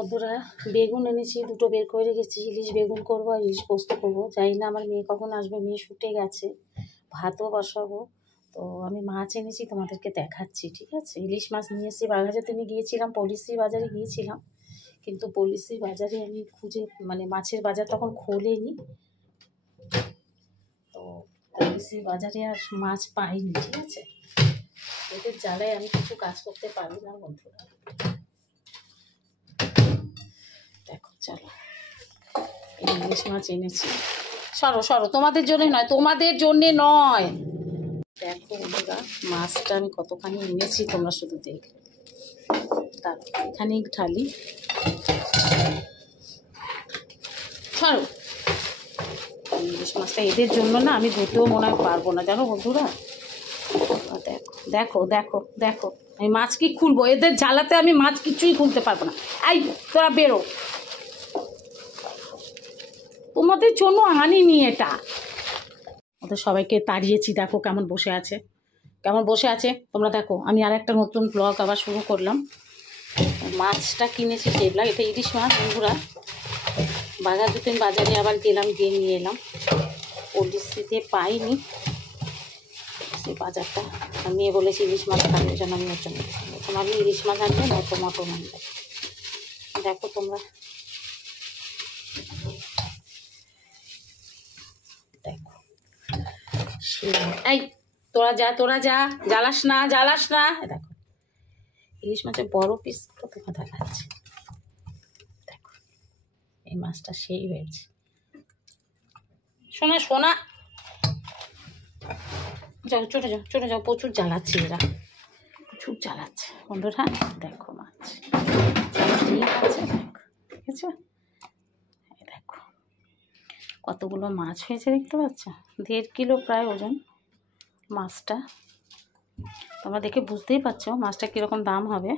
বন্ধুরা বেগুন এনেছি, দুটো বের করে রেখেছি। ইলিশ বেগুন করবো আর ইলিশ পোস্ত করবো। জানি না আমার মেয়ে কখন আসবে, মেয়ে শুটে গেছে, ভাতও বসাবো। তো আমি মাছ এনেছি, তোমাদেরকে দেখাচ্ছি, ঠিক আছে? ইলিশ মাছ নিয়ে এসেছি। বাঘাজাতে আমি গিয়েছিলাম, পলিসি বাজারে গিয়েছিলাম, কিন্তু পলিসি বাজারে আমি খুঁজে মানে মাছের বাজার তখন খোলেনি, তো পলিসি বাজারে আর মাছ পাইনি, ঠিক আছে? এদের জ্বালায় আমি কিছু কাজ করতে পারি না বন্ধুরা। দেখো চলো, ইলিশ মাছ এনেছি। সরো সরো, তোমাদের জন্য নয়, তোমাদের জন্যে নয়। দেখো বন্ধুরা, মাছটা আমি কতখানি এনেছি তোমরা শুধু দেখো। তারপর এখানে ঢালি, সরো। ইলিশ মাছটা এদের জন্য না আমি ধুতেও মনে হয় পারবো না, জানো বন্ধুরা। দেখো দেখো দেখো দেখো, আমি মাছ কি খুলবো? এদের জ্বালাতে আমি মাছ কিছুই খুলতে পারবো না। এই তোরা বেরো, তোমাদের জন্য আনিনি এটা। ওদের সবাইকে তাড়িয়েছি, দেখো কেমন বসে আছে, কেমন বসে আছে তোমরা দেখো। আমি আর একটা নতুন ব্লগ আবার শুরু করলাম। মাছটা কিনেছি টেবলা, এটা ইলিশ মাছ বন্ধুরা। বাঘাযতীন বাজারে আবার গেলাম, গিয়ে নিয়ে এলাম। পলিসিতে পাইনি সেই বাজারটা। মেয়ে বলেছি ইলিশ মাছ খাবে, ওই জন্য আমি ওর জন্য এখন আমি ইলিশ মাছ আনবে, নয়তো মটন আনবে। দেখো তোমরা দেখো, এই তোরা যা, তোরা যা, জ্বালাস না, জ্বালাস না। দেখো ইলিশ মাছের বড় পিসগুলো তোমার দেখাচ্ছে। দেখো এই মাছটা সেই হয়েছে। শোনা শোনা, যাও চলে যাও, চলে যাও। প্রচুর জ্বালাচ্ছে এরা, প্রচুর জ্বালাচ্ছে বন্ধুরা। দেখো মাছ ঠিক আছে, দেখো ঠিক আছে। দেখো কতগুলো মাছ হয়েছে দেখতে পাচ্ছ, 1.5 কিলো প্রায় ওজন মাছটা। তোমরা দেখে বুঝতেই পারছো মাছটা কীরকম দাম হবে।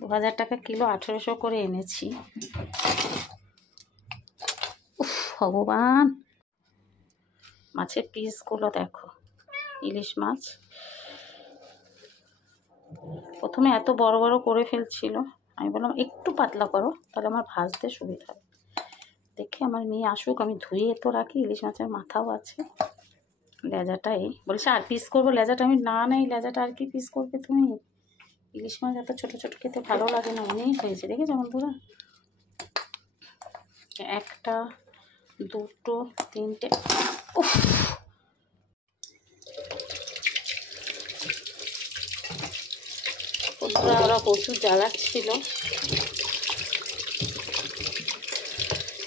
2000 টাকা কিলো, 1800 করে এনেছি। উফ ভগবান, মাছের পিসগুলো দেখো। ইলিশ মাছ প্রথমে এত বড় বড় করে ফেলছিল, আমি বললাম একটু পাতলা করো, তাহলে আমার ভাজতে সুবিধা হবে। দেখে আমার মেয়ে আসুক, আমি ধুয়ে তো রাখি। ইলিশ মাছের মাথাও আছে, লেজাটা এই বলছে আর পিস করবো লেজাটা। আমি না নেই, লেজাটা আর কি পিস করবে তুমি? ইলিশ মাছ এত ছোটো ছোটো খেতে ভালো লাগে না, অনেক হয়েছে দেখেছো বন্ধুরা। 1টা 2টো 3টে, উফ ওরা প্রচুর জ্বালাচ্ছিল।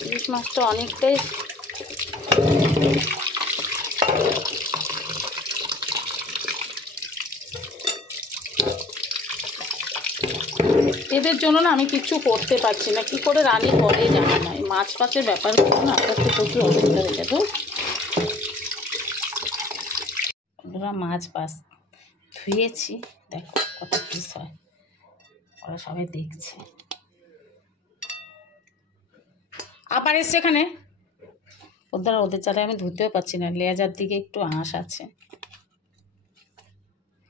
ইলিশ মাছটা অনেকটাই এদের জন্য না আমি কিছু করতে পারছি না, কি করে রানি করে জানি না। এই মাছ ফাছের ব্যাপারগুলো না আপনার তো প্রচুর অসুবিধা হয়ে যাবে। ওরা মাছ বাস ধুয়েছি, দেখো কত পিস হয়, ওরা সবাই দেখছে। আবার এসছে এখানে ওদের চালে আমি ধুতেও পারছি না, লেজার দিকে একটু আঁশ আছে।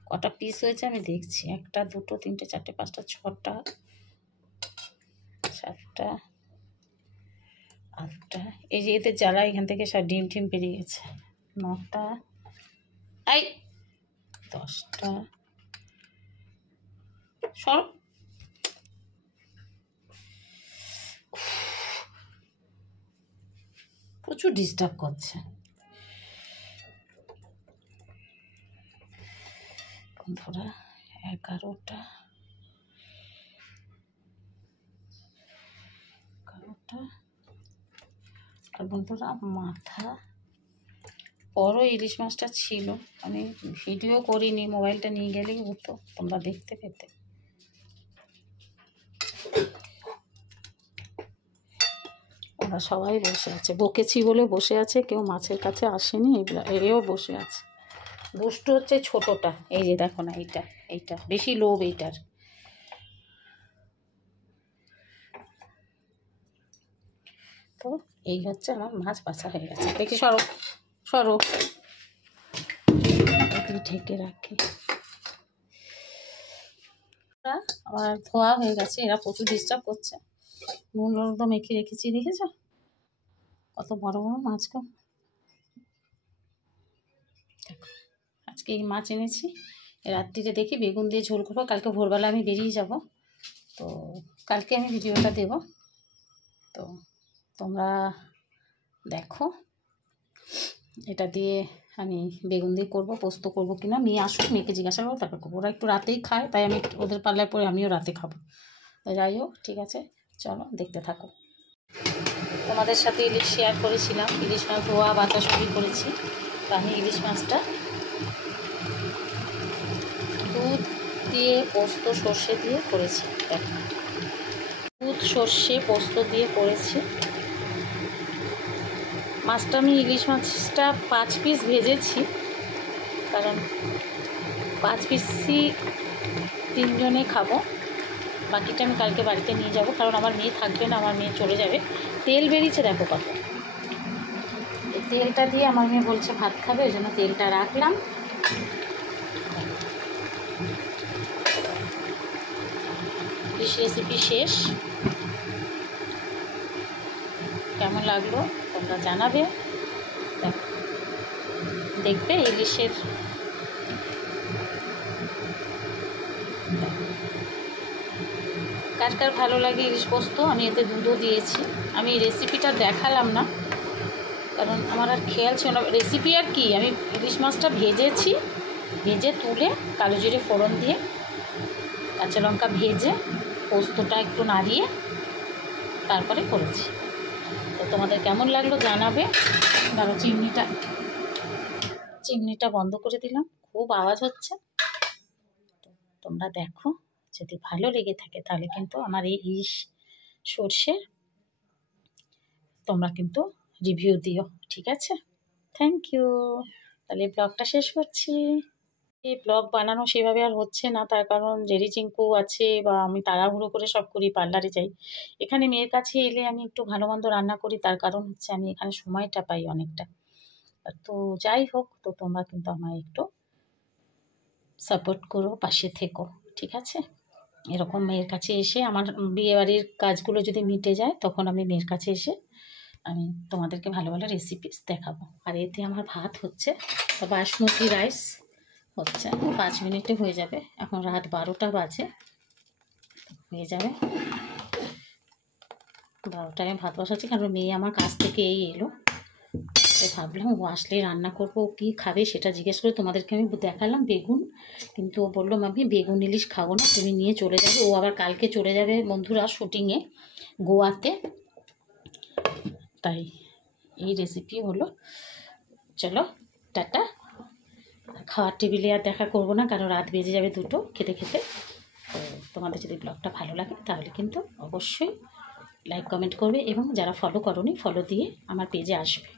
কটা পিস হয়েছে আমি দেখছি, 1টা 2টো 3টে 4টে 5টা 6টা 7টা 8টা। এই যে এতে জ্বালা এখান থেকে সব ডিম টিম বেরিয়ে গেছে। 9টা, এই 10টা। সর, প্রচুর ডিস্টার্ব করছে বন্ধুরা। 11টা আর বন্ধুরা মাথা বড় ইলিশ মাছটা ছিল, আমি ভিডিও করিনি, মোবাইলটা নিয়ে গেলেই হতো, তোমরা দেখতে পেতে। ওরা সবাই বসে আছে, বকেছি বলে বসে আছে, কেউ মাছের কাছে আসেনি। এও বসে আছে। দুষ্ট হচ্ছে ছোটটা, এই যে দেখো না, এইটা বেশি লোভ এইটার। তো এই হচ্ছে আমার মাছ বাছা হয়ে গেছে। দেখি সরো সরো, ঢেকে রাখি। আমার ধোয়া হয়ে গেছে, এরা প্রচুর ডিস্টার্ব করছে। নুন হলুদ মেখে রেখেছি, দেখেছো কত বড় বড় মাছ গো। দেখো আজকে এই মাছ এনেছি, রাত্রিরে দেখি বেগুন দিয়ে ঝোল করবো। কালকে ভোরবেলা আমি বেরিয়ে যাব, তো কালকে আমি ভিডিওটা দেব। তো তোমরা দেখো, এটা দিয়ে আমি বেগুন দিয়ে করবো, পোস্ত করবো কিনা। মেয়ে আসুক, মেয়েকে জিজ্ঞাসা করবো, তারপর করবো। ওরা একটু রাতেই খায়, তাই আমি ওদের পাল্লায় পরে আমিও রাতে খাবো। তো যাই হোক, ঠিক আছে, চলো দেখতে থাকো। তোমাদের সাথে ইলিশ শেয়ার করেছিলাম, ইলিশ মাছ ধোয়া বাতা সবই করেছি। তো আমি ইলিশ মাছটা দুধ দিয়ে পোস্ত সর্ষে দিয়ে করেছি। দেখো, দুধ সর্ষে পোস্ত দিয়ে করেছি। মাছটা আমি ইলিশ মাছটা 5 পিস ভেজেছি, কারণ 5 পিসই 3 জনে খাবো। বাকিটা আমি কালকে বাড়িতে নিয়ে যাব, কারণ আমার মেয়ে থাকবে না, আমার মেয়ে চলে যাবে। তেল বেরিয়েছে দেখো কত, এই তেলটা দিয়ে আমার মেয়ে বলছে ভাত খাবে, ওই জন্য তেলটা রাখলাম। রেসিপি শেষ। কেমন লাগলো তোমরা জানাবে। দেখবে ইলিশের কার কার ভালো লাগে ইলিশ পোস্ত। আমি এতে দুধও দিয়েছি। আমি রেসিপিটা দেখালাম না, কারণ আমার আর খেয়াল ছিল না রেসিপি আর কি। আমি ইলিশ মাছটা ভেজেছি, ভেজে তুলে কালো জিরে ফোড়ন দিয়ে কাঁচা লঙ্কা ভেজে পোস্তটা একটু নাড়িয়ে তারপরে করেছি। তো তোমাদের কেমন লাগলো জানাবে। ধরো চিমনিটা বন্ধ করে দিলাম, খুব আওয়াজ হচ্ছে। তোমরা দেখো, যদি ভালো লেগে থাকে তাহলে কিন্তু আমার এই ইলিশ সর্ষে তোমরা কিন্তু রিভিউ দিও, ঠিক আছে। Thank you. তাহলে ব্লগটা শেষ করছি। এই ব্লগ বানানো সেভাবে আর হচ্ছে না, তার কারণ জেরি চিঙ্কু আছে, বা আমি তাড়াহুড়ো করে সব করি, পার্লারে যাই। এখানে মেয়ের কাছে এলে আমি একটু ভালো মন্দ রান্না করি, তার কারণ হচ্ছে আমি এখানে সময়টা পাই অনেকটা। তো যাই হোক, তো তোমরা কিন্তু আমায় একটু সাপোর্ট করো, পাশে থেকো, ঠিক আছে। এরকম মেয়ের কাছে এসে আমার বিয়েবাড়ির কাজগুলো যদি মিটে যায়, তখন আমি মেয়ের কাছে এসে আমি তোমাদেরকে ভালো ভালো রেসিপিস দেখাবো। আর এতে আমার ভাত হচ্ছে, তো বাসমতি রাইস হচ্ছে, 5 মিনিটে হয়ে যাবে। এখন রাত 12টা বাজে, হয়ে যাবে। 12টায় আমি ভাত বসাচ্ছি, কারণ মেয়ে আমার কাছ থেকে এই এলো। তো ভাবলাম ও আসলে রান্না করবো, ও কী খাবে সেটা জিজ্ঞেস করে তোমাদেরকে আমি দেখালাম বেগুন। কিন্তু ও বললো মামি বেগুন ইলিশ খাবো না, তুমি নিয়ে চলে যাবে। ও আবার কালকে চলে যাবে বন্ধুরা শুটিংয়ে গোয়াতে, তাই এই রেসিপি হলো। চলো টাটা। খাওয়ার টেবিলে আর দেখা করবো না, কারণ রাত বেজে যাবে 2টো খেতে খেতে। তো তোমাদের যদি ব্লগটা ভালো লাগে তাহলে কিন্তু অবশ্যই লাইক কমেন্ট করবে, এবং যারা ফলো করোনি ফলো দিয়ে আমার পেজে আসবে।